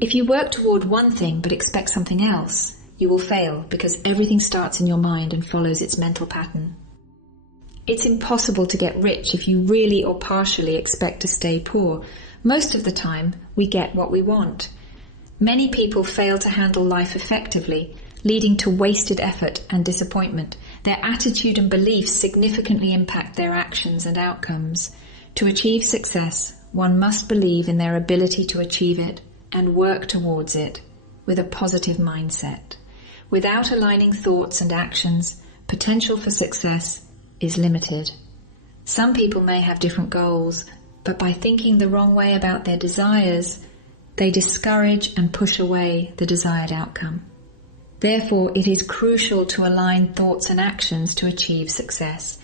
If you work toward one thing but expect something else, you will fail because everything starts in your mind and follows its mental pattern. It's impossible to get rich if you really or partially expect to stay poor. Most of the time, we get what we want. Many people fail to handle life effectively, leading to wasted effort and disappointment. Their attitude and beliefs significantly impact their actions and outcomes. To achieve success, one must believe in their ability to achieve it and work towards it with a positive mindset. Without aligning thoughts and actions, potential for success is limited. Some people may have different goals, but by thinking the wrong way about their desires, they discourage and push away the desired outcome. Therefore, it is crucial to align thoughts and actions to achieve success.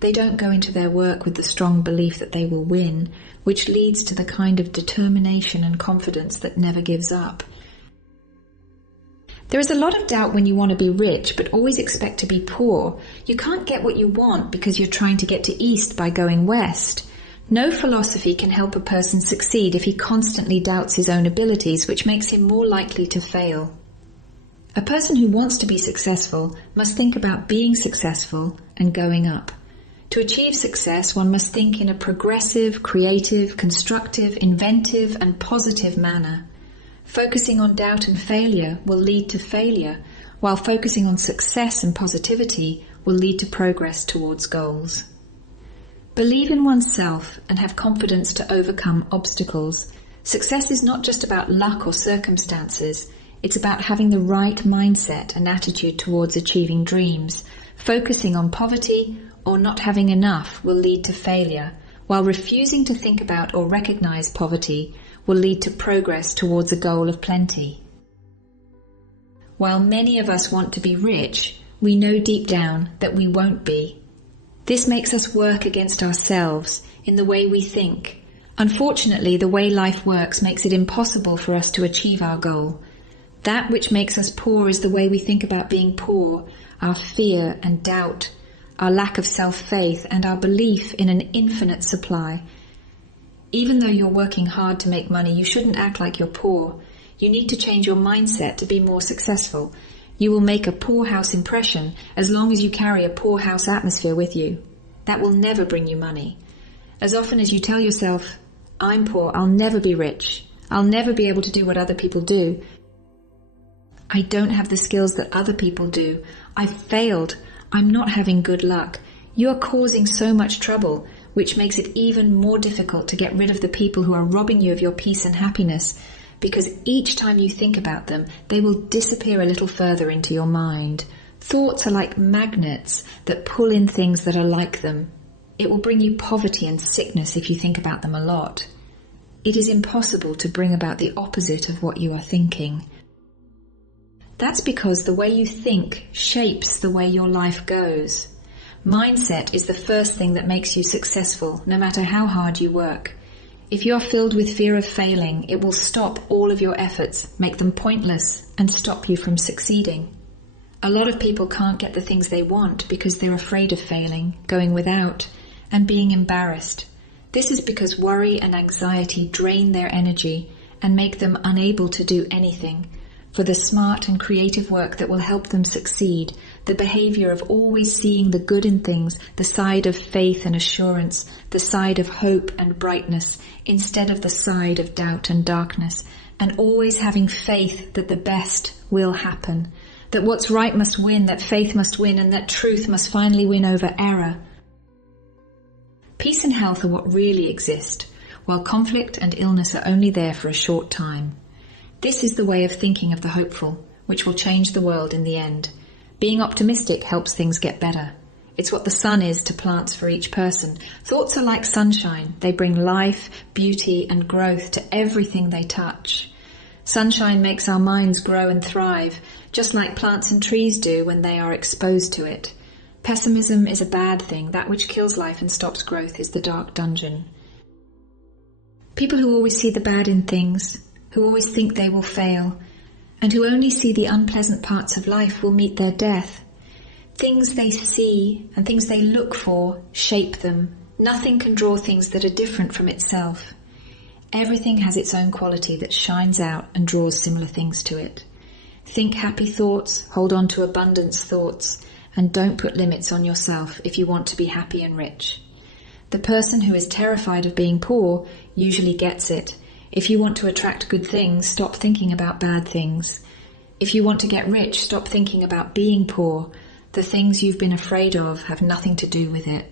They don't go into their work with the strong belief that they will win, which leads to the kind of determination and confidence that never gives up. There is a lot of doubt when you want to be rich, but always expect to be poor. You can't get what you want because you're trying to get to east by going west. No philosophy can help a person succeed if he constantly doubts his own abilities, which makes him more likely to fail. A person who wants to be successful must think about being successful and going up. To achieve success, one must think in a progressive, creative, constructive, inventive, and positive manner. Focusing on doubt and failure will lead to failure, while focusing on success and positivity will lead to progress towards goals. Believe in oneself and have confidence to overcome obstacles. Success is not just about luck or circumstances. It's about having the right mindset and attitude towards achieving dreams. Focusing on poverty or not having enough will lead to failure, while refusing to think about or recognize poverty will lead to progress towards a goal of plenty. While many of us want to be rich, we know deep down that we won't be. This makes us work against ourselves in the way we think. Unfortunately, the way life works makes it impossible for us to achieve our goal. That which makes us poor is the way we think about being poor, our fear and doubt, our lack of self-faith, and our belief in an infinite supply. Even though you're working hard to make money, you shouldn't act like you're poor. You need to change your mindset to be more successful. You will make a poorhouse impression as long as you carry a poorhouse atmosphere with you. That will never bring you money. As often as you tell yourself, "I'm poor, I'll never be rich. I'll never be able to do what other people do. I don't have the skills that other people do. I've failed. I'm not having good luck," you are causing so much trouble, which makes it even more difficult to get rid of the people who are robbing you of your peace and happiness, because each time you think about them, they will disappear a little further into your mind. Thoughts are like magnets that pull in things that are like them. It will bring you poverty and sickness if you think about them a lot. It is impossible to bring about the opposite of what you are thinking. That's because the way you think shapes the way your life goes. Mindset is the first thing that makes you successful, no matter how hard you work. If you are filled with fear of failing, it will stop all of your efforts, make them pointless, and stop you from succeeding. A lot of people can't get the things they want because they're afraid of failing, going without, and being embarrassed. This is because worry and anxiety drain their energy and make them unable to do anything. For the smart and creative work that will help them succeed, the behavior of always seeing the good in things, the side of faith and assurance, the side of hope and brightness, instead of the side of doubt and darkness, and always having faith that the best will happen, that what's right must win, that faith must win, and that truth must finally win over error. Peace and health are what really exist, while conflict and illness are only there for a short time. This is the way of thinking of the hopeful, which will change the world in the end. Being optimistic helps things get better. It's what the sun is to plants for each person. Thoughts are like sunshine. They bring life, beauty, and growth to everything they touch. Sunshine makes our minds grow and thrive, just like plants and trees do when they are exposed to it. Pessimism is a bad thing. That which kills life and stops growth is the dark dungeon. People who always see the bad in things, who always think they will fail, and who only see the unpleasant parts of life will meet their death. Things they see and things they look for shape them. Nothing can draw things that are different from itself. Everything has its own quality that shines out and draws similar things to it. Think happy thoughts, hold on to abundance thoughts, and don't put limits on yourself if you want to be happy and rich. The person who is terrified of being poor usually gets it. If you want to attract good things, stop thinking about bad things. If you want to get rich, stop thinking about being poor. The things you've been afraid of have nothing to do with it.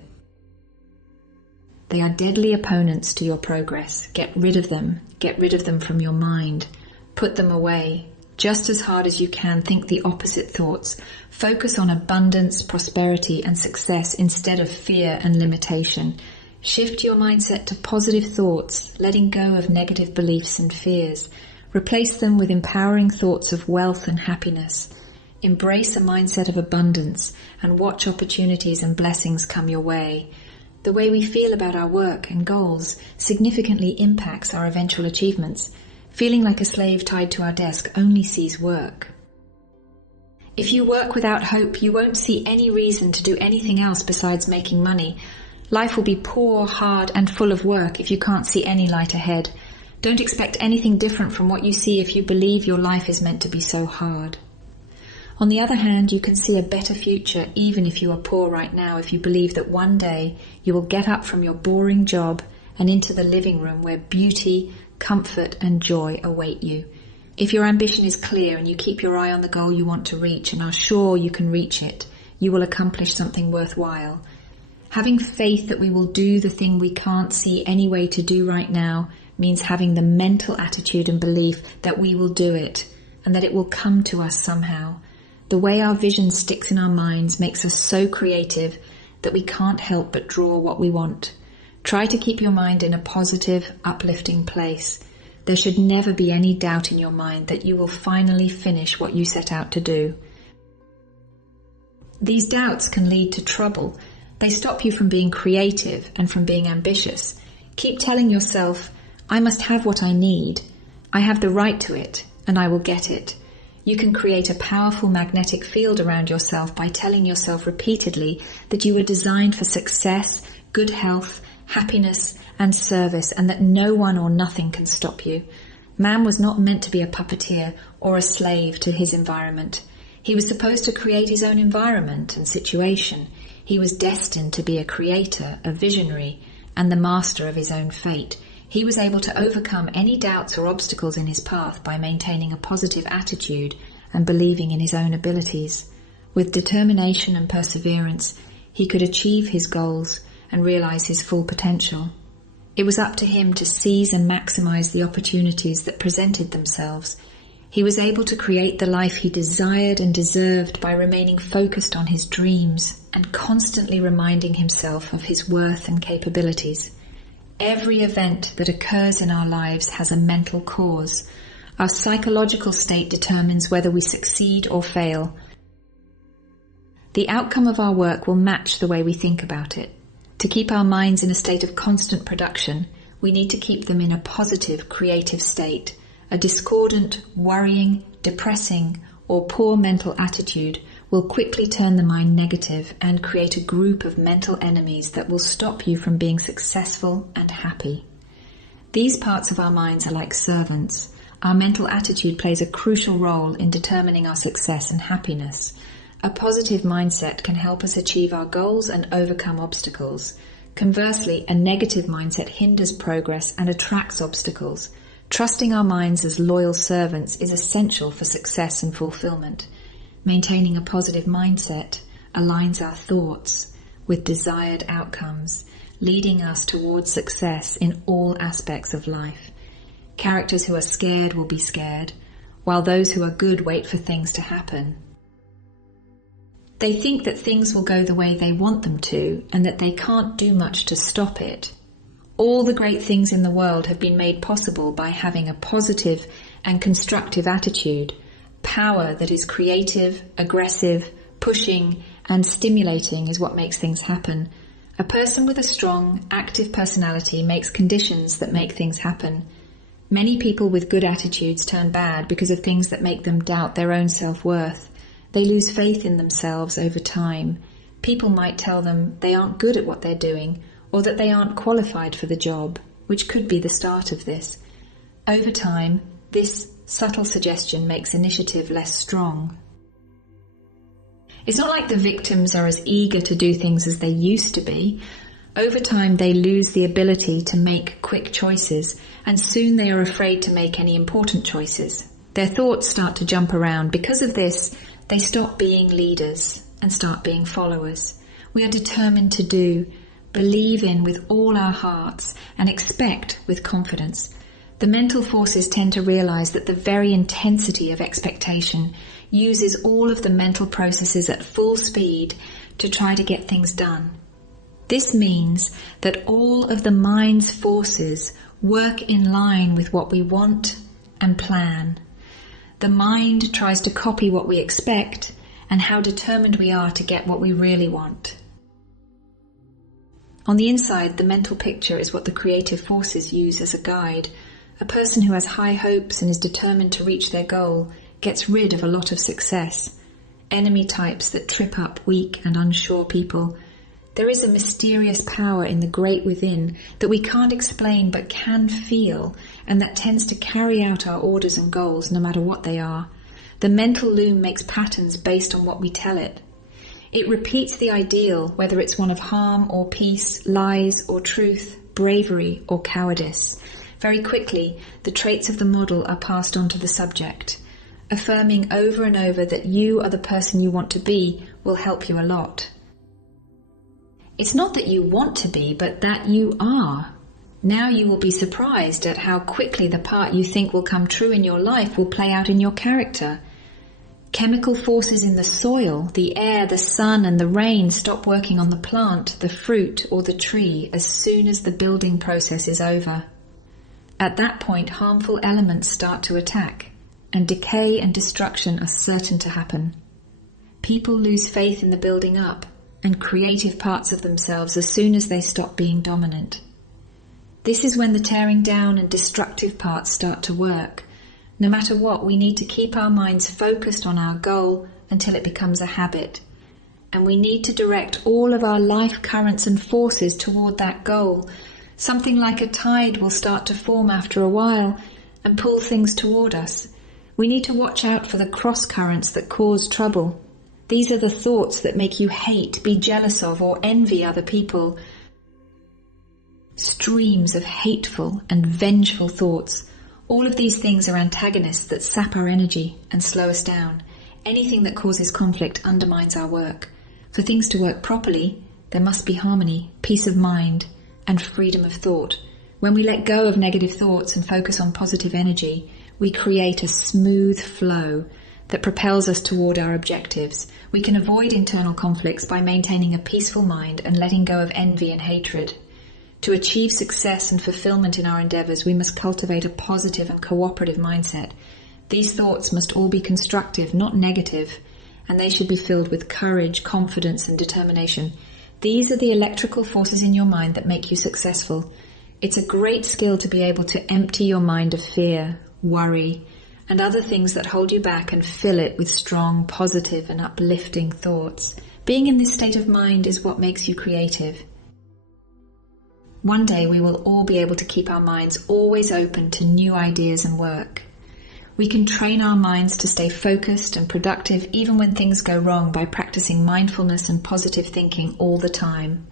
They are deadly opponents to your progress. Get rid of them. Get rid of them from your mind. Put them away. Just as hard as you can, think the opposite thoughts. Focus on abundance, prosperity, and success instead of fear and limitation. Shift your mindset to positive thoughts, letting go of negative beliefs and fears. Replace them with empowering thoughts of wealth and happiness. Embrace a mindset of abundance and watch opportunities and blessings come your way. The way we feel about our work and goals significantly impacts our eventual achievements. Feeling like a slave tied to our desk only sees work. If you work without hope, you won't see any reason to do anything else besides making money. Life will be poor, hard, and full of work if you can't see any light ahead. Don't expect anything different from what you see if you believe your life is meant to be so hard. On the other hand, you can see a better future even if you are poor right now, if you believe that one day you will get up from your boring job and into the living room where beauty, comfort, and joy await you. If your ambition is clear and you keep your eye on the goal you want to reach and are sure you can reach it, you will accomplish something worthwhile. Having faith that we will do the thing we can't see any way to do right now means having the mental attitude and belief that we will do it and that it will come to us somehow. The way our vision sticks in our minds makes us so creative that we can't help but draw what we want. Try to keep your mind in a positive, uplifting place. There should never be any doubt in your mind that you will finally finish what you set out to do. These doubts can lead to trouble. They stop you from being creative and from being ambitious. Keep telling yourself, I must have what I need. I have the right to it, and I will get it. You can create a powerful magnetic field around yourself by telling yourself repeatedly that you were designed for success, good health, happiness, and service, and that no one or nothing can stop you. Man was not meant to be a puppeteer or a slave to his environment. He was supposed to create his own environment and situation. He was destined to be a creator, a visionary, and the master of his own fate. He was able to overcome any doubts or obstacles in his path by maintaining a positive attitude and believing in his own abilities. With determination and perseverance, he could achieve his goals and realize his full potential. It was up to him to seize and maximize the opportunities that presented themselves. He was able to create the life he desired and deserved by remaining focused on his dreams and constantly reminding himself of his worth and capabilities. Every event that occurs in our lives has a mental cause. Our psychological state determines whether we succeed or fail. The outcome of our work will match the way we think about it. To keep our minds in a state of constant production, we need to keep them in a positive, creative state. A discordant, worrying, depressing, or poor mental attitude will quickly turn the mind negative and create a group of mental enemies that will stop you from being successful and happy. These parts of our minds are like servants. Our mental attitude plays a crucial role in determining our success and happiness. A positive mindset can help us achieve our goals and overcome obstacles. Conversely, a negative mindset hinders progress and attracts obstacles. Trusting our minds as loyal servants is essential for success and fulfillment. Maintaining a positive mindset aligns our thoughts with desired outcomes, leading us towards success in all aspects of life. Characters who are scared will be scared, while those who are good wait for things to happen. They think that things will go the way they want them to and that they can't do much to stop it. All the great things in the world have been made possible by having a positive and constructive attitude. Power that is creative, aggressive, pushing, and stimulating is what makes things happen. A person with a strong, active personality makes conditions that make things happen. Many people with good attitudes turn bad because of things that make them doubt their own self-worth. They lose faith in themselves over time. People might tell them they aren't good at what they're doing or that they aren't qualified for the job. which could be the start of this. Over time, this subtle suggestion makes initiative less strong. It's not like the victims are as eager to do things as they used to be. Over time, they lose the ability to make quick choices, and soon they are afraid to make any important choices. Their thoughts start to jump around. Because of this, they stop being leaders and start being followers. We are determined to do, believe in with all our hearts, and expect with confidence. The mental forces tend to realize that the very intensity of expectation uses all of the mental processes at full speed to try to get things done. This means that all of the mind's forces work in line with what we want and plan. The mind tries to copy what we expect and how determined we are to get what we really want. On the inside, the mental picture is what the creative forces use as a guide. A person who has high hopes and is determined to reach their goal gets rid of a lot of success. Enemy types that trip up weak and unsure people. There is a mysterious power in the great within that we can't explain but can feel, and that tends to carry out our orders and goals no matter what they are. The mental loom makes patterns based on what we tell it. It repeats the ideal, whether it's one of harm or peace, lies or truth, bravery or cowardice. Very quickly, the traits of the model are passed on to the subject. Affirming over and over that you are the person you want to be will help you a lot. It's not that you want to be, but that you are. Now you will be surprised at how quickly the part you think will come true in your life will play out in your character. Chemical forces in the soil, the air, the sun and the rain stop working on the plant, the fruit or the tree as soon as the building process is over. At that point, harmful elements start to attack, and decay and destruction are certain to happen. People lose faith in the building up and creative parts of themselves as soon as they stop being dominant. This is when the tearing down and destructive parts start to work. No matter what, we need to keep our minds focused on our goal until it becomes a habit. And we need to direct all of our life currents and forces toward that goal. Something like a tide will start to form after a while and pull things toward us. We need to watch out for the cross currents that cause trouble. These are the thoughts that make you hate, be jealous of, or envy other people. Streams of hateful and vengeful thoughts. All of these things are antagonists that sap our energy and slow us down. Anything that causes conflict undermines our work. For things to work properly, there must be harmony, peace of mind, and freedom of thought. When we let go of negative thoughts and focus on positive energy, we create a smooth flow that propels us toward our objectives. We can avoid internal conflicts by maintaining a peaceful mind and letting go of envy and hatred. To achieve success and fulfillment in our endeavors, we must cultivate a positive and cooperative mindset. These thoughts must all be constructive, not negative, and they should be filled with courage, confidence, and determination. These are the electrical forces in your mind that make you successful. It's a great skill to be able to empty your mind of fear, worry, and other things that hold you back and fill it with strong, positive, and uplifting thoughts. Being in this state of mind is what makes you creative. One day we will all be able to keep our minds always open to new ideas and work. We can train our minds to stay focused and productive even when things go wrong by practicing mindfulness and positive thinking all the time.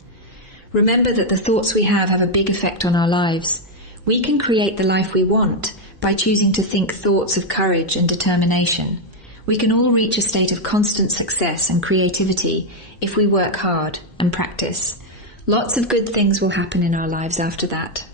Remember that the thoughts we have a big effect on our lives. We can create the life we want by choosing to think thoughts of courage and determination. We can all reach a state of constant success and creativity if we work hard and practice. Lots of good things will happen in our lives after that.